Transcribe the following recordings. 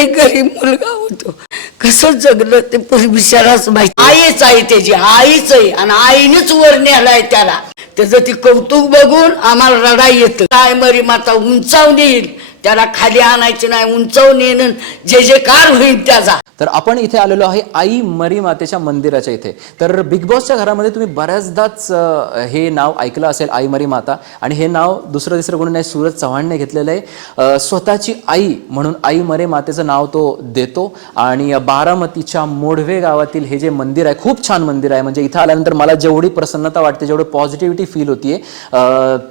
लय गरीब मुलगा होतो. कसं जगलं ते बिचाराच माहिती. आईच आहे त्याची आईच आहे. आणि आईनेच वर नेलाय त्याला. त्याचं ती कौतुक बघून आम्हाला रडा येतं. काय मरी माता उंचावून येईल. त्याला खाली आणायचं नाही उंचावून येणं जे जे कार होईल त्याचा. तर आपण इथे आलेलो आहे आई मरी मातेच्या मंदिराच्या इथे. तर बिग बॉसच्या घरामध्ये तुम्ही बऱ्याचदाच हे नाव ऐकलं असेल आई मरी माता. आणि हे नाव दुसरं तिसरं कोणी नाही सूरज चव्हाणने घेतलेलं आहे. स्वतःची आई म्हणून आई मरे मातेचं नाव तो देतो. आणि बारामतीच्या मोढवे गावातील हे जे मंदिर आहे खूप छान मंदिर आहे. म्हणजे इथं आल्यानंतर मला जेवढी प्रसन्नता वाटते जेवढी पॉझिटिव्हिटी फील होतीये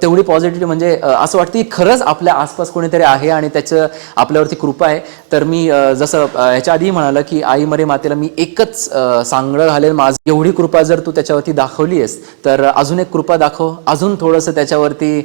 तेवढी पॉझिटिव्हिटी म्हणजे असं वाटतं की खरंच आपल्या आसपास कोणीतरी आहे. आहे आणि त्याचं आपल्यावरती कृपा आहे. तर मी जसं ह्याच्या आधी म्हणालं की आई मरे मातेला मी एकच सांगणं घालेल. माझ एवढी कृपा जर तू त्याच्यावरती दाखवली आहेस तर अजून एक कृपा दाखव. अजून थोडंसं त्याच्यावरती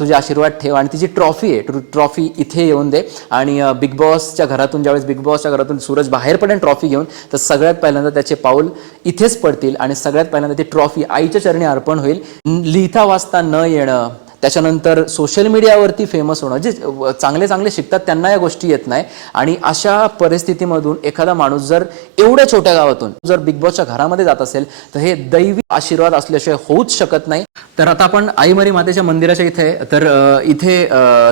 तुझे आशीर्वाद ठेव आणि तिची ट्रॉफी आहे. ट्रॉफी इथे येऊन दे. आणि बिग बॉसच्या घरातून ज्यावेळेस बिग बॉसच्या घरातून सूरज बाहेर पडेल ट्रॉफी घेऊन तर सगळ्यात पहिल्यांदा त्याचे पाऊल इथेच पडतील आणि सगळ्यात पहिल्यांदा ती ट्रॉफी आईच्या चरणी अर्पण होईल. लिहिता वाचता न येणं त्याच्यानंतर सोशल मीडियावरती फेमस होणं जे चांगले चांगले शिकतात त्यांना या गोष्टी येत नाही. आणि अशा परिस्थितीमधून एखादा माणूस जर एवढ्या छोट्या गावातून जर बिग बॉसच्या घरामध्ये जात असेल तर हे दैवी आशीर्वाद असल्याशिवाय होऊच शकत नाही. तर आता आपण आईमरी मातेच्या मंदिराच्या इथे तर इथे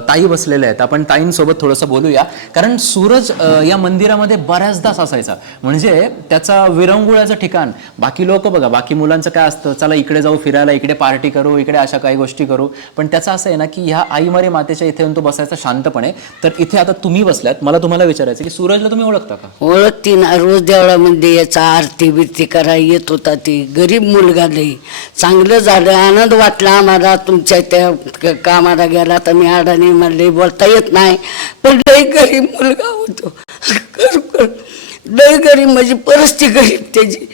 ताई बसलेल्या आहेत. आपण ताईंसोबत थोडंसं बोलूया. कारण सूरज या मंदिरामध्ये बऱ्याचदा असायचा म्हणजे त्याचा विरंगुळाचं ठिकाण बाकी लोक बघा बाकी मुलांचं काय असतं? चला इकडे जाऊ फिरायला इकडे पार्टी करू इकडे अशा काही गोष्टी करू. पण त्याचं असं आहे ना की ह्या आईमारे मातेच्या इथे येऊन तो बसायचा शांतपणे. तर इथे आता तुम्ही बसल्यात मला तुम्हाला विचारायचं की सूरजला तुम्ही ओळखता का? ओळखती ना. रोज देवळामध्ये याचा आरती बिरती करायला येत होता ती. गरीब मुलगा लई. चांगलं झालं. आनंद वाटला आम्हाला. तुमच्या त्या क- कामाला गेला तर मी अडाणी मला लई बोलता येत नाही. पण लई गरीब मुलगा होतो. खरोखर लई गरीब म्हणजे परिस्थिती गरीब त्याची.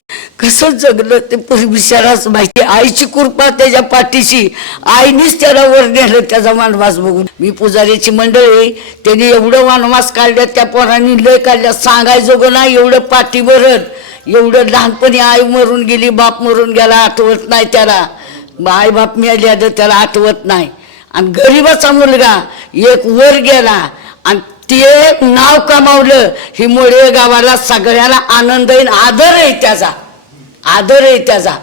कसं जगलं ते बिचाराच माहिती. आईची कृपा त्याच्या पाठीशी. आईनेच त्याला वर नेलं त्याचा वनवास बघून. मी पुजारीची मंडळी त्यांनी एवढं वनवास काढलं त्या पोरांनी लय काढल्या सांगायचं ना एवढं पाठीभरत एवढं लहानपणी आई मरून गेली बाप मरून गेला आठवत नाही त्याला. आई बाप मिळाली तर त्याला आठवत नाही. आणि गरीबाचा मुलगा एक वर गेला. आणि ते नाव कमावलं. ही मोडे गावाला सगळ्याला आनंद येईल आदर आहे त्याचा. आदर आहे त्याचा.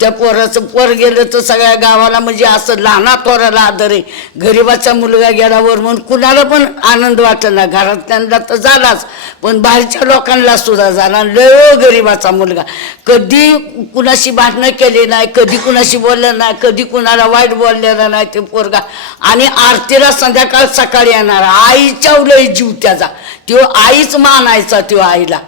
त्या पोराचं पोर गेलं तर सगळ्या गावाला म्हणजे असं लहाना पोराला आदर आहे. गरीबाचा मुलगा गेल्यावर म्हणून कुणाला पण आनंद वाटला घरात त्यांना तर झालाच. पण बाहेरच्या लोकांना सुद्धा झाला. लय गरिबाचा गरीबाचा मुलगा. कधी कुणाशी भांडणं केली नाही कधी कुणाशी बोललं नाही कधी कुणाला वाईट बोललेलं नाही ते पोरगा. आणि आरतीला संध्याकाळ सकाळी येणार. आईच्या उलय जीव त्याचा. तो आईच मानायचा तो आईला.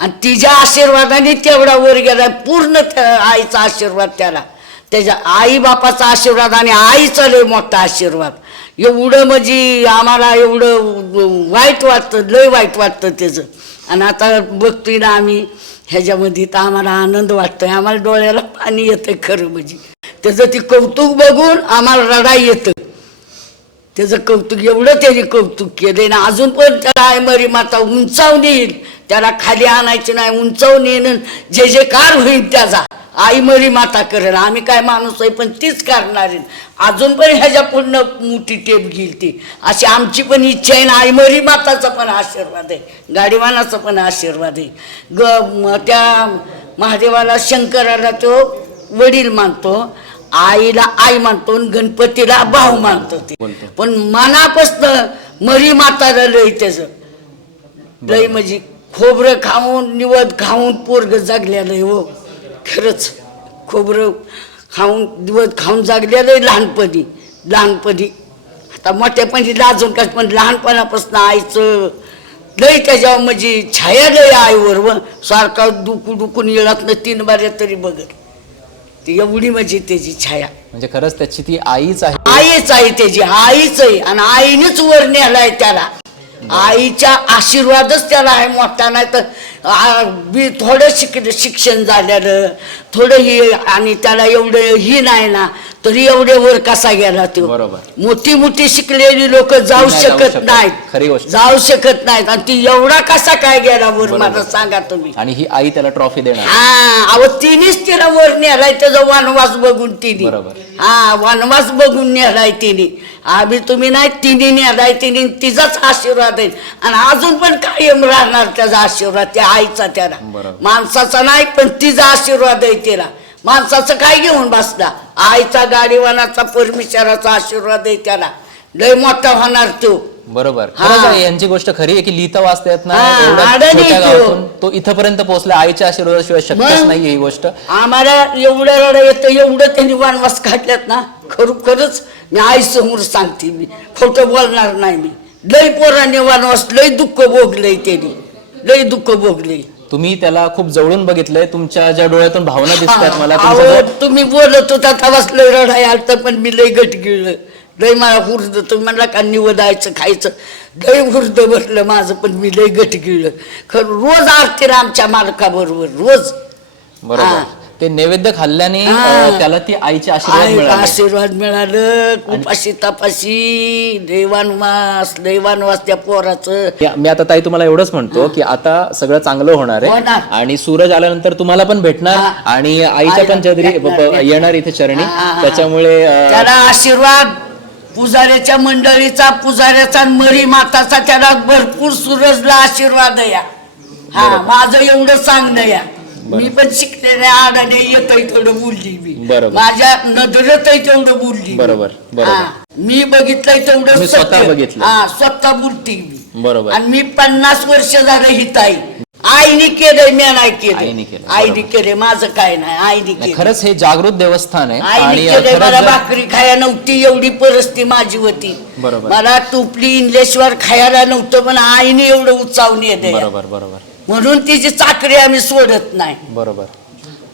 आणि तिच्या आशीर्वादाने तेवढा वर गेला पूर्ण त्या आईचा आशीर्वाद त्याला. त्याच्या आई बापाचा आशीर्वाद आणि आईचा लय मोठा आशीर्वाद. एवढं म्हणजे आम्हाला एवढं वाईट वाटतं लय वाईट वाटतं त्याचं. आणि आता बघतोय ना आम्ही ह्याच्यामध्ये तर आम्हाला आनंद वाटतोय. आम्हाला डोळ्याला पाणी येतंय खरं म्हणजे. त्याचं ती कौतुक बघून आम्हाला रडा येतं. त्याचं कौतुक एवढं त्याने कौतुक केलंय ना अजून पण त्याला आई मरी माता उंचावून येईल त्याला खाली आणायचं नाही उंचावून येणं जे जे कार होईल त्याचा. आई मरी माता करेल. आम्ही काय माणूस आहे पण तीच करणार. आहे अजून पण ह्याच्या पूर्ण मोठी टेप घेईल ती. अशी आमची पण इच्छा आहे ना आई मरी माताचा पण आशीर्वाद आहे. गाडीवानाचा पण आशीर्वाद आहे. ग त्या महादेवाला शंकराला तो वडील मानतो. आईला आई मानतो गणपतीला भाऊ मानतो ते. पण मनापासनं मरी माताला लय त्याच. लय म्हणजे खोबरं खाऊन निवद खाऊन पोरग जागलेलं आहे हो. खरंच खोबरं खाऊन निवद खाऊन जागलेलं आहे लहानपणी. लहानपणी. आता मोठ्यापणी लाजून काय पण लहानपणापासून आईचं लय त्याच्यावर म्हणजे छाया लय आईवर व. सारखा डुकू डुकून येळात तीन बाऱ्या तरी बघत. ती एवढी म्हणजे त्याची छाया. म्हणजे खरंच त्याची ती आईच आहे. आईच आहे त्याची आईच आहे. आणि आईनेच वर नेलाय त्याला. आईच्या आशीर्वादच त्याला आहे मोठा नाही तर बी थोडं शिक शिक्षण झालेलं थोडं ही आणि त्याला एवढं ही नाही ना. तरी एवढे वर कसा गेला तो? बरोबर. मोठी मोठी शिकलेली लोक जाऊ नाही जाऊ शकत शकत. नाहीत. खरी गोष्ट. जाऊ शकत नाहीत. आणि ती एवढा कसा काय गेला वर? बरोबर. मला सांगा तुम्ही. आणि ही आई त्याला ट्रॉफी देणार. हा अहो तिनेच तिला वर नेलाय. त्याचा वनवास बघून तिने. बरोबर. हा वनवास बघून नेलाय तिने. आम्ही तुम्ही नाही तिने नेलाय तिने. तिचाच आशीर्वाद आहे. आणि अजून पण कायम राहणार त्याचा आशीर्वाद त्या आईचा त्याला. बरोबर. माणसाचा नाही पण तिचा आशीर्वाद आहे तिला. माणसाचं काय घेऊन बसला? आईचा गाडीवानाचा परमेश्वराचा आशीर्वाद आहे त्याला. लय मोठा होणार तो. बरोबर. खरंच आहे यांची गोष्ट खरी आहे की लिहिता वाचता येत नाही हा, एवढ्या अडाणी छोट्या तो. गावातून तो इथपर्यंत पोहोचला. आईच्या आशीर्वादाशिवाय शक्यच मग? नाही ही गोष्ट. आम्हाला एवढं रडं येतं एवढं त्यांनी वनवास काढल्यात ना खरोखरच मी आई समोर सांगते मी. खोटं बोलणार नाही मी. लय पोरांनी वनवास लय दुःख भोगलंय त्यांनी. लय दुःख भोगलंय. तुम्ही त्याला खूप जवळून बघितलंय तुमच्या ज्या डोळ्यातून भावना दिसतात मला अहो, तुमचा जो- तुम्ही बोलत होता तेव्हाच लय रडाय आलतं पण मी लय गट गिळलं. लय मला हुर्द तुम्ही म्हणला का निवदायचं खायचं. लय हुर्द बसलं माझं पण मी लय गट गिळलं. खरं रोज आरतीला आमच्या मालकाबरोबर रोज. बरोबर. हा. ते नैवेद्य खाल्ल्याने हा. त्याला ती आईची आशीर्वाद मिळाला. आशीर्वाद मिळालं. उपाशी तपाशी. दैवानवास दैवानवास त्या पोराचं. या- मी आता ताई तुम्हाला एवढंच म्हणतो की आता सगळं चांगलं होणार आहे. होणार. आणि सूरज आल्यानंतर तुम्हाला पण भेटणार हा. आणि आईच्या आईला पण ब- भेटणार. येणार इथे चरणी. हा, हा, हा. त्याच्यामुळे अं, त्याला आशीर्वाद. पुजाऱ्याच्या मंडळीचा पुजाऱ्याचा आणि मरी माताचा त्याला भरपूर सूरजला आशीर्वाद या. हा माझं एवढं सांगणं या. मी पण शिकलेल्या आडाने येतय तेवढं बोलली मी बरोबर. माझ्या नजरेत तेवढं बोलली मी. बरोबर, बरोबर. हा, मी बघितलंय तेवढं तुम्ही स्वतः. बघितलं. हा स्वतः बोलते मी बरोबर. आणि मी पन्नास वर्ष झालं हित आई आईने केलंय मी नाही आईने केलं केलं, आईने. केलंय माझं काय नाही आईने नाही, केलं खरंच हे जागृत देवस्थान आहे आईने केलंय खरंच मला जर- भाकरी खाया नव्हती एवढी परिस्थिती माझी होती बरोबर. मला टुपली इंग्लिशवर खायला नव्हतं पण आईने एवढं उत्साहून येते बरोबर बरोबर म्हणून तिची चाकरी आम्ही सोडत नाही बरोबर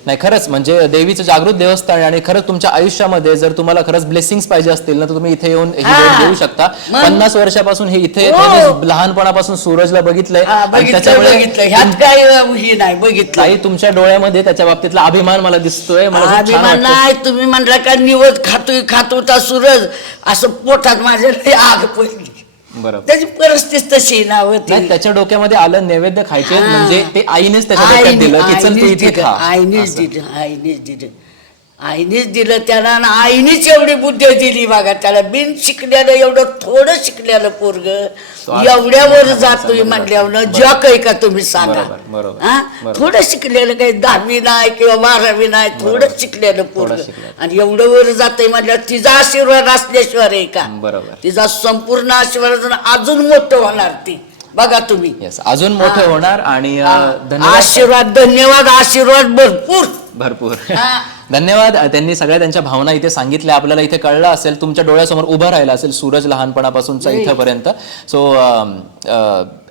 नाही खरंच म्हणजे देवीचं जागृत देवस्थान आहे आणि खरंच तुमच्या आयुष्यामध्ये जर तुम्हाला खरंच ब्लेसिंग्स पाहिजे असतील ना तर तुम्ही इथे येऊन ही हा. भेट देऊ शकता मग? पन्नास वर्षापासून हे इथे हो. त्यांनी लहानपणापासून सूरजला बघितलंय हा, आणि बघितलं त्याच्यामुळे बघितलं ह्यात काय ही नाही बघितलं ताई तुमच्या डोळ्यामध्ये त्याच्या बाबतीतला अभिमान मला दिसतोय मला खूप छान अभिमान. नाही तुम्ही म्हणला का निवड खातोय खात सूरज असं पोटात माझ्या लय आग पडली बरोबर त्याची परिस्थिती तशी ना होती नाही त्याच्या डोक्यामध्ये आलं नैवेद्य खायचे. म्हणजे ते आईनेच त्याच्या डोक्यात दिलं की चल तू आईनेच इथे खा आईनेच. दिलं आईनेच दिलं आईनेच दिलं त्याला आणि आईनेच एवढी बुद्धी दिली बघा. त्याला बिन शिकलेलं एवढं थोडं शिकलेलं पोरग. एवढ्यावर जातोय. म्हणल्यावर जॉक आहे का तुम्ही सांगा? हा? थोडं शिकलेलं काही दहावी नाही किंवा बारावी नाही थोडं शिकलेलं पोरग. आणि एवढं वर जातंय म्हणल्यावर तिचा आशीर्वाद असल्याशिवाय आहे का? बरोबर. तिचा संपूर्ण आशीर्वाद अजून मोठं होणार ती. बघा तुम्ही. अजून मोठे. होणार आणि आशीर्वाद धन्यवाद आशीर्वाद भरपूर. भरपूर. धन्यवाद. त्यांनी सगळ्या त्यांच्या भावना इथे सांगितल्या. आपल्याला इथे कळलं असेल तुमच्या डोळ्यासमोर उभं राहिला असेल सूरज लहानपणापासूनचा इथंपर्यंत. सो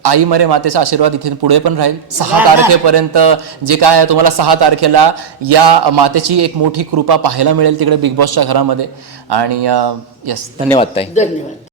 आई मरे मातेचा आशीर्वाद इथे पुढे पण राहील. सहा तारखेपर्यंत जे काय आहे तुम्हाला सहा तारखेला या मातेची एक मोठी कृपा पाहायला मिळेल तिकडे बिग बॉसच्या घरामध्ये. आणि यस धन्यवाद ताई. धन्यवाद.